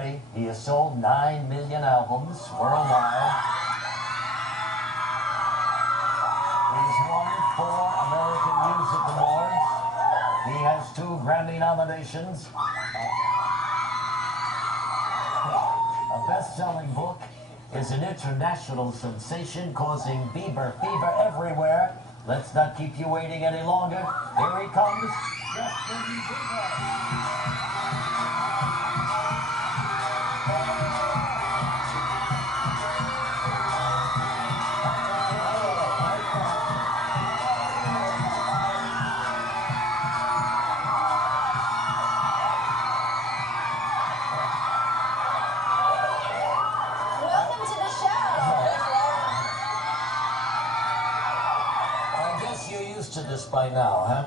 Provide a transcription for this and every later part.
already, he has sold 9 million albums worldwide. He's won 4 American Music Awards. He has 2 Grammy nominations. A best-selling book is an international sensation causing Bieber fever everywhere. Let's not keep you waiting any longer. Here he comes, Justin Bieber. You're used to this by now, huh?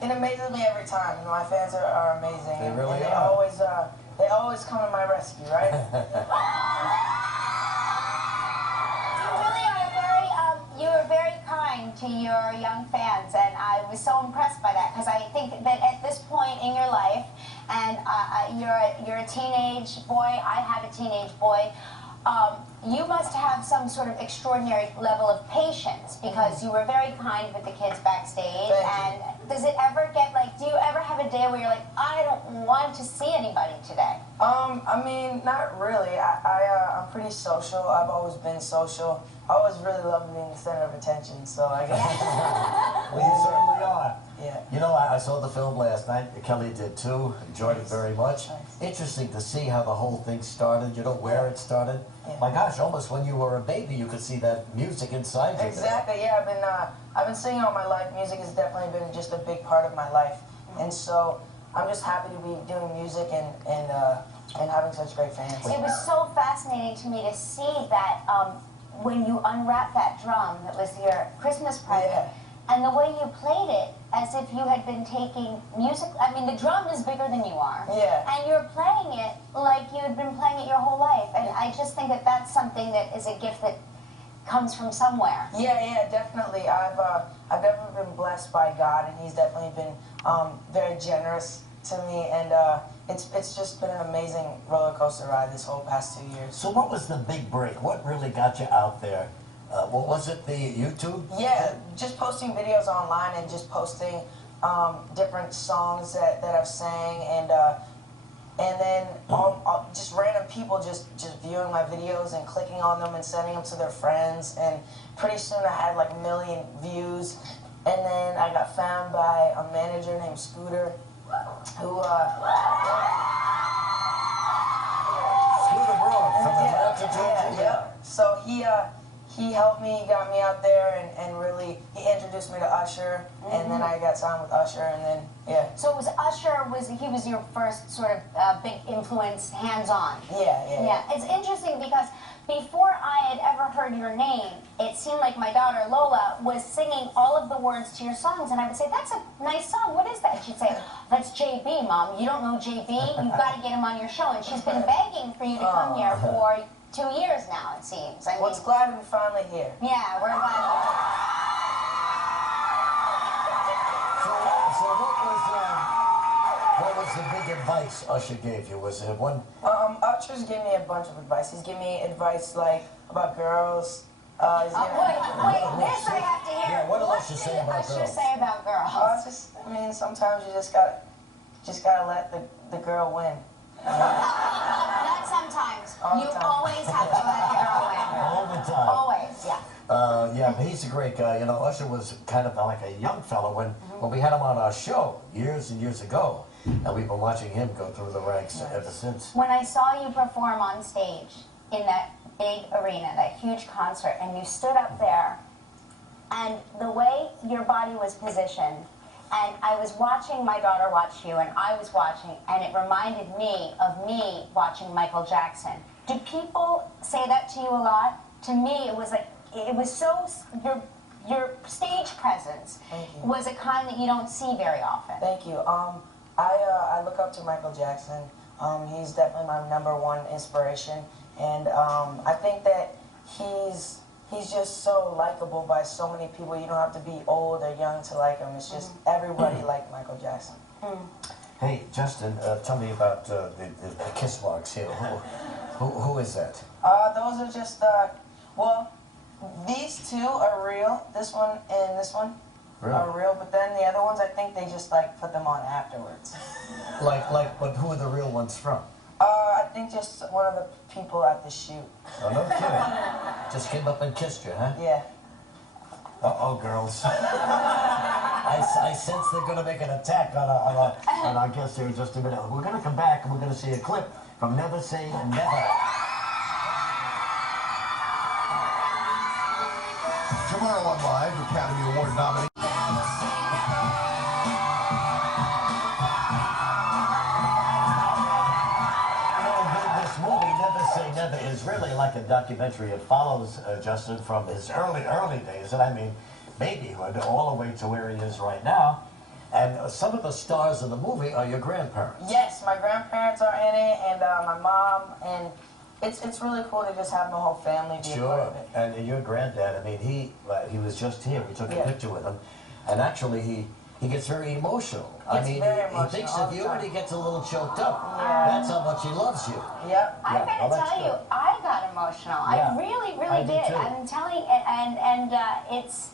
It amazes me every time. You know, my fans are amazing. They really and are. They always come to my rescue, right? You were very kind to your young fans, and I was so impressed by that, because I think that at this point in your life, and you're a teenage boy, I have a teenage boy, you must have some sort of extraordinary level of patience, because you were very kind with the kids backstage. And does it ever get like, do you ever have a day where you're like, I don't want to see anybody today? I mean, not really. I'm pretty social. I've always been social. I always really loved being the center of attention, so I guess. Well, you certainly are. Yeah. You know, I saw the film last night. Kelly did too. Enjoyed it very much. Nice. Interesting to see how the whole thing started, you know, where it started. Yeah. My gosh, almost when you were a baby, you could see that music inside you. Exactly, yeah. I've been singing all my life. Music has definitely been just a big part of my life. And so I'm just happy to be doing music and having such great fans. It was so fascinating to me to see that when you unwrapped that drum that was your Christmas present, and the way you played it as if you had been taking music. I mean, the drum is bigger than you are. Yeah. And you're playing it like you had been playing it your whole life. And I just think that that's something that is a gift that comes from somewhere. Yeah, definitely. I've definitely been blessed by God, and He's definitely been very generous to me, and it's just been an amazing roller coaster ride this whole past 2 years. So what was the big break? What really got you out there? What was it, the YouTube? Yeah, just posting videos online and just posting different songs that I've sang, and then just random people just viewing my videos and clicking on them and sending them to their friends, and pretty soon I had like 1 million views, and then I got found by a manager named Scooter, who Scooter Broad from Atlanta, Georgia. yeah. So he helped me, got me out there, and really, he introduced me to Usher, and then I got signed with Usher, and then, yeah. So it was Usher, he was your first sort of big influence, hands-on. Yeah. It's interesting because before I had ever heard your name, it seemed like my daughter Lola was singing all of the words to your songs, and I would say, that's a nice song, what is that? She'd say, that's JB, Mom, you don't know JB? You've got to get him on your show, and she's been begging for you to come here for 2 years now, it seems. Well, it's glad to be finally here. Yeah, we're glad. So what was the big advice Usher gave you? Was it one? Usher's gave me a bunch of advice. He's given me advice like about girls. Wait, this I have to hear. Yeah, what did Usher say about girls? Usher say about girls? I mean, sometimes you just gotta let the girl win. Not sometimes. You always have to let the girl win. All the time. Always, yeah. Yeah, but he's a great guy. You know, Usher was kind of like a young fellow when we had him on our show years and years ago. And we've been watching him go through the ranks ever since. When I saw you perform on stage in that big arena, that huge concert, and you stood up there, and the way your body was positioned, and I was watching my daughter watch you, and I was watching, and it reminded me of me watching Michael Jackson. Do people say that to you a lot? To me, it was like, it was so, your stage presence was a kind that you don't see very often. Thank you. I look up to Michael Jackson. He's definitely my #1 inspiration, and I think that he's he's just so likable by so many people. You don't have to be old or young to like him. It's just everybody liked Michael Jackson. Hey, Justin, tell me about the kiss marks here. Who is that? Those are just, well, these two are real. This one and this one are real, but then the other ones, I think they just, like, put them on afterwards. But who are the real ones from? I think just one of the people at the shoot. Oh, no kidding. Just came up and kissed you, huh? Yeah. Uh-oh, girls. I sense they're going to make an attack on our guest here in just a minute. We're going to come back and we're going to see a clip from Never Say Never. Tomorrow on Live, Academy Award nominee. This movie, Never Say Never, is really like a documentary. It follows Justin from his early days, and I mean babyhood, all the way to where he is right now. And some of the stars of the movie are your grandparents. Yes, my grandparents are in it, and my mom, and it's really cool to just have my whole family be a part of it. And your granddad, I mean, he was just here. We took a picture with him, and actually he gets very emotional. I mean, he thinks of you and he gets a little choked up. Yeah. That's how much he loves you. Yep. I gotta tell you, I got emotional. Yeah. I really I did. did too. I'm telling, and it's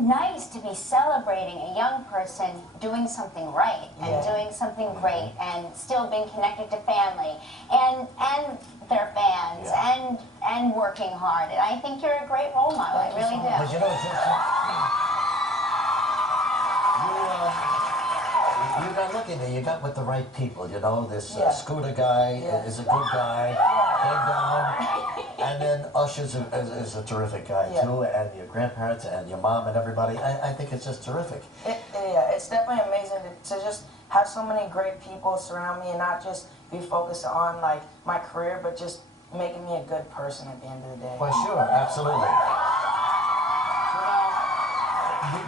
nice to be celebrating a young person doing something right and doing something great and still being connected to family and their fans and working hard. And I think you're a great role model. I really do. But you know, you got lucky there. You got with the right people. You know, this Scooter guy is a good guy. Came down, and then Usher's is a terrific guy too, and your grandparents and your mom and everybody. I think it's just terrific. It's definitely amazing to just have so many great people surround me and not just be focused on like my career, but just making me a good person at the end of the day. Well, sure, absolutely.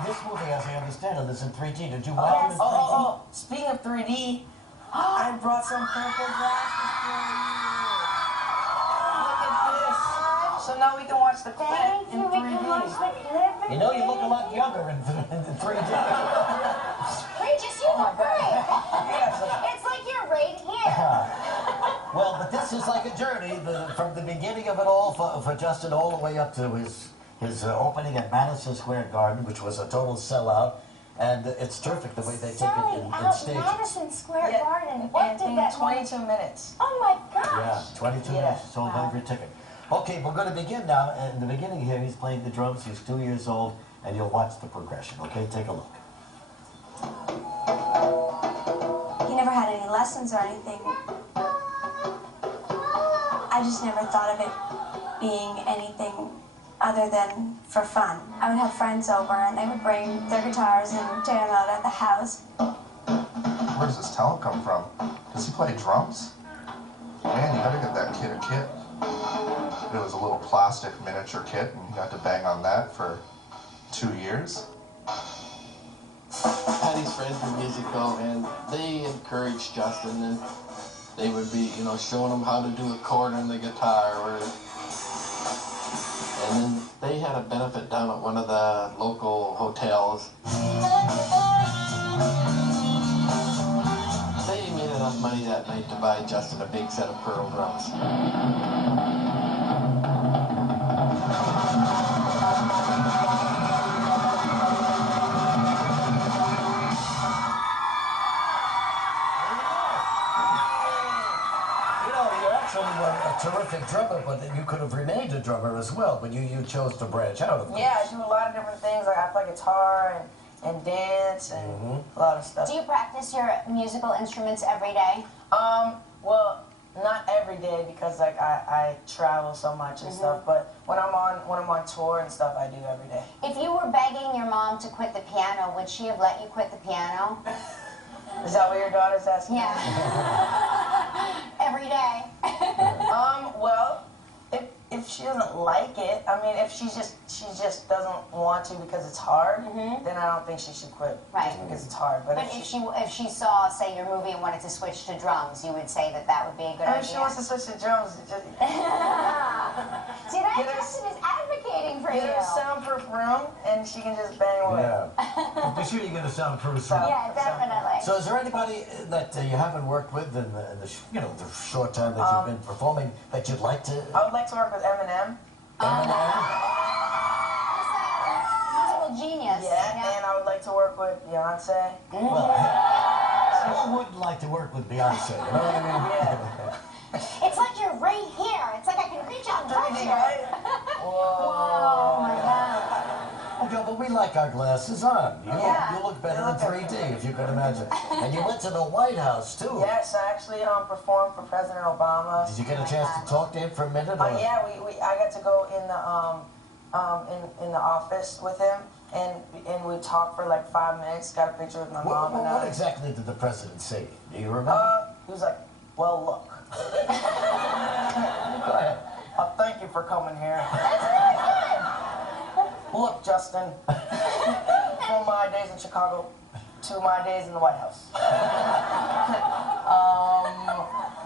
This movie, as I understand it, is in 3D. Did you watch it in 3D? Speaking of 3D, I brought some purple glasses for you. Look at this. So now we can watch the clip Thank in you. 3D. We can watch the clip. You know, you look a lot younger in 3D. Regis, you look great. It's like you're right here. Well, but this is like a journey from the beginning of it all for Justin all the way up to his opening at Madison Square Garden, which was a total sellout. And it's terrific the way they take it in stages. Madison Square Garden. What did that 22 minutes. Oh my gosh. Yeah, 22 minutes. Sold every ticket. Okay, we're going to begin now. In the beginning here, he's playing the drums. He's 2 years old, and you'll watch the progression. Okay, take a look. He never had any lessons or anything. I just never thought of it being anything other than for fun. I would have friends over and they would bring their guitars and jam out at the house. Where does this talent come from? Does he play drums? Man, you gotta get that kid a kit. It was a little plastic miniature kit, and he got to bang on that for 2 years. Patty's friends were musical, and they encouraged Justin, and they would be, you know, showing him how to do a chord on the guitar, and then they had a benefit down at one of the local hotels. They made enough money that night to buy Justin a big set of pearl drums. A terrific drummer, but you could have remained a drummer as well, but you chose to branch out, of course. Yeah, I do a lot of different things. Like I play guitar and dance and a lot of stuff. Do you practice your musical instruments every day? Well, not every day because like I travel so much and stuff. But when I'm on tour and stuff, I do every day. If you were begging your mom to quit the piano, would she have let you quit the piano? Is that what your daughter's asking? Yeah. Every day. Well, if if she doesn't like it, I mean, if she just doesn't want to because it's hard, then I don't think she should quit Right. just because it's hard. But if she saw, say, your movie and wanted to switch to drums, you would say that that would be a good idea. if she wants to switch to drums, just See, that Justin is advocating for you. get her a soundproof room and she can just bang away. Yeah. Be sure you get a soundproof room. Yeah, definitely. So is there anybody that you haven't worked with in the the short time that you've been performing that you'd like to? I would like to work with Eminem. Musical genius. Yeah, and I would like to work with Beyonce. Well, who wouldn't like to work with Beyonce? You know what I mean? Yeah. It's like you're right here. It's like I can reach out and touch you. Right? Whoa, oh my God. Okay, but we like our glasses on. You look better in They look 3D, if you can imagine. And you went to the White House, too. Yes, I actually performed for President Obama. Did you get a chance to talk to him for a minute? Or? Yeah, I got to go in the office with him, and we talked for like 5 minutes. Got a picture with my mom and What I. exactly did the president say? Do you remember? He was like, "Well, look, Go ahead. thank you for coming here. That's really good. Look, Justin, from my days in Chicago to my days in the White House.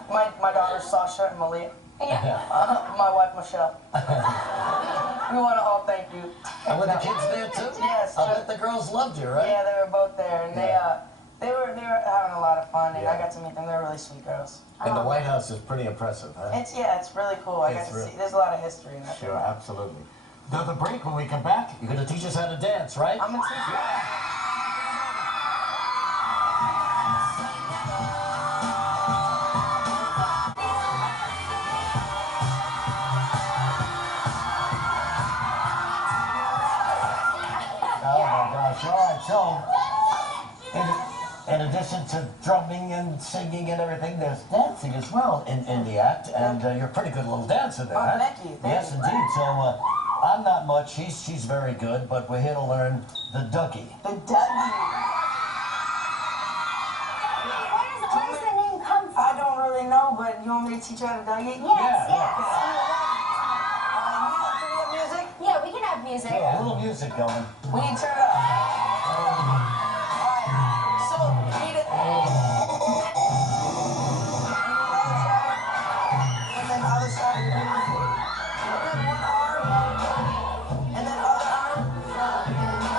My daughters Sasha and Malia. My wife Michelle. We want to all thank you. And were the kids there, too? Yes. I bet the girls loved you, right? Yeah, they were both there, and they were having a lot of fun, and I got to meet them. They're really sweet girls. And the White House is pretty impressive, huh? It's really cool. I got to see. There's a lot of history in that. Sure, absolutely. Now, the break, when we come back, you're going to teach us how to dance, right? I'm gonna teach you. Oh my gosh! All right, so in addition to drumming and singing and everything, there's dancing as well in the act, and you're a pretty good little dancer there. Oh, huh? thank you. Yes, indeed. So I'm not much. She's very good, but we're here to learn the Dougie. The Dougie. Where does the name come from? I don't really know, but you want me to teach you how to Dougie? Yes, Yeah, yes. Can we have music? Yeah, we can have music. Yeah, a little music going. We need to turn it up. Alright, so we need it. And then other side. And then one arm. And then other arm.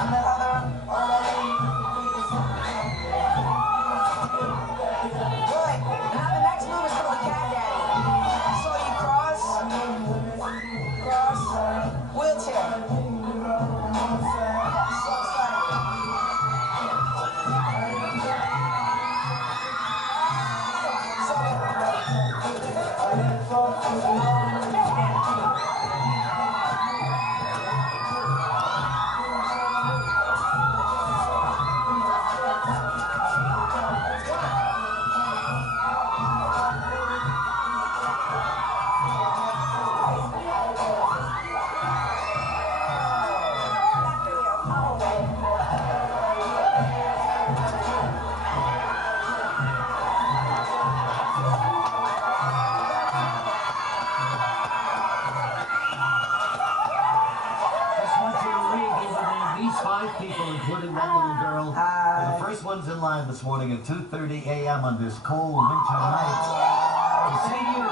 And then other arm. Good. Now the next move is called the cat daddy. So you cross, wheelchair. Just want you to read at least 5 people, including that little girl. They're the first ones in line this morning at 2:30 a.m. on this cold winter night. To see you.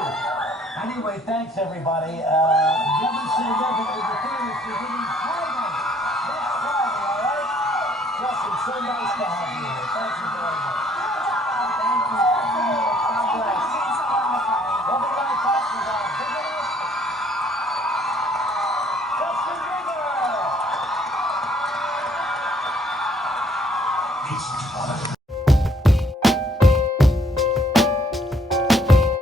Anyway, thanks everybody. Never say never. The theater is beginning Friday. Next Friday, all right? Justin, so nice to have you here. Thank you very much. Thank you. God bless. We'll be right back with our visitor, Justin Bieber. It's time.